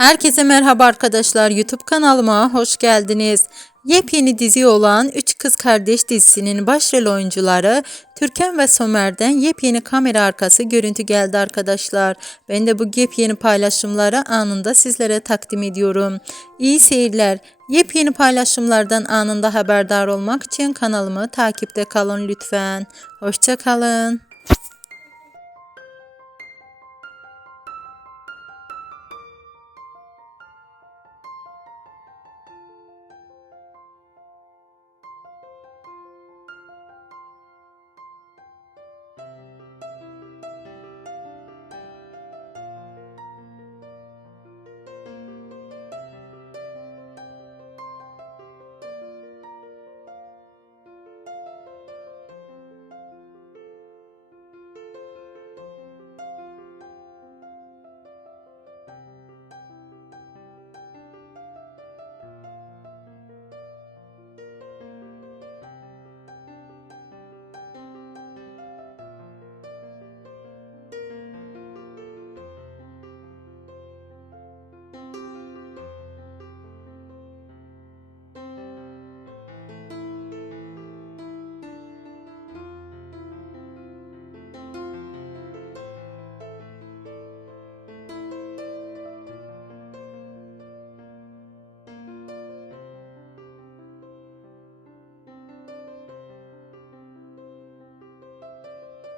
Herkese merhaba arkadaşlar. YouTube kanalıma hoş geldiniz. Yepyeni dizi olan Üç Kız Kardeş dizisinin başrol oyuncuları Türkan ve Somer'den yepyeni kamera arkası görüntü geldi arkadaşlar. Ben de bu yepyeni paylaşımları anında sizlere takdim ediyorum. İyi seyirler. Yepyeni paylaşımlardan anında haberdar olmak için kanalımı takipte kalın lütfen. Hoşça kalın.